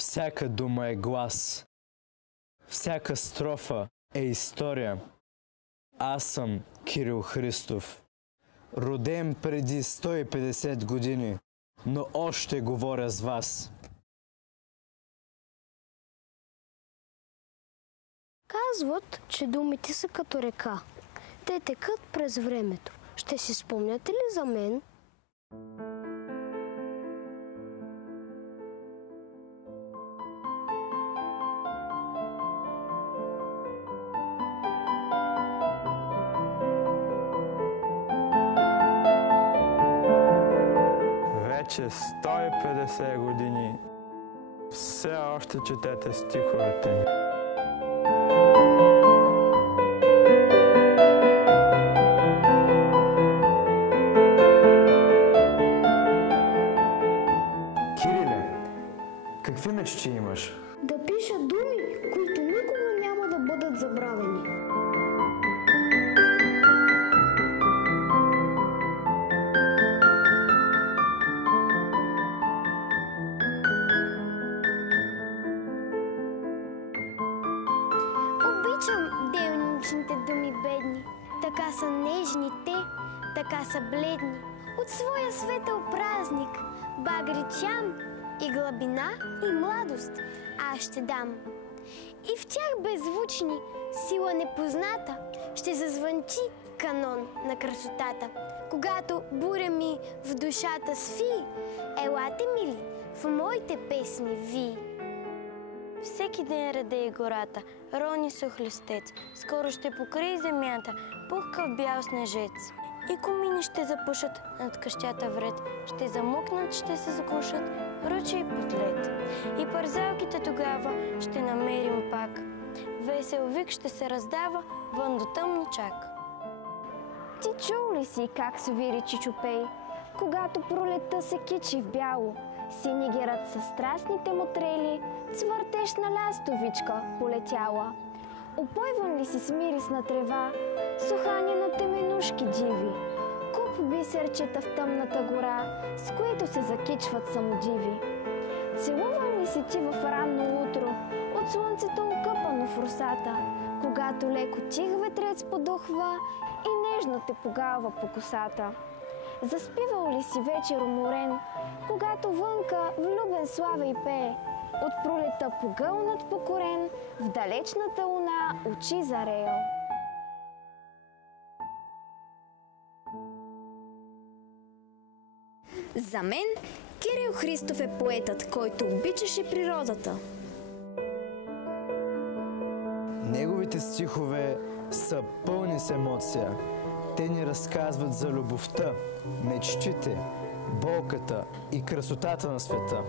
Всяка дума е глас. Всяка строфа е история. Аз съм Кирил Христов. Роден преди 150 години, но още говоря с вас. Казват, че думите са като река. Те текат през времето. Ще си спомняте ли за мен? Вече 150 години все още четете стиховете ми. Кириле, какви мечти имаш? Да пиша думи, които никога няма да бъдат забравени. Обичам делничните думи бедни. Така са нежни те, така са бледни. От своя светъл празник, багричан и глъбина и младост аз ще дам. И в тях беззвучни, сила непозната, ще зазвънчи канон на красотата. Когато буря ми в душата сви, елате, мили, в моите песни ви. Всеки ден радее гората, рони сух листец, скоро ще покрие земята, пухкав бял снежец. И комини ще запушат над къщата вред, ще замукнат, ще се заглушат ръча и подлед. И парзалките тогава ще намерим пак, весел вик ще се раздава вън до тъмно чак. Ти чул ли си как свири чичопей, когато пролетта се кичи в бяло? Синигерът със страстните му трели, цвъртеж на ластовичка полетяла. Опойван ли си с мирисна трева, сухани на теменушки диви? Куп бисерчета в тъмната гора, с които се закичват самодиви? Целуван ли си ти в ранно утро, от слънцето окъпано в росата, когато леко тих ветрец подухва и нежно те погалва по косата? Заспивал ли си вечер уморен, когато вънка влюбен слава и пее, от пролета погълнат покорен, в далечната луна очи зареял? За мен Кирил Христов е поетът, който обичаше природата. Неговите стихове са пълни с емоция. Те ни разказват за любовта, мечтите, болката и красотата на света.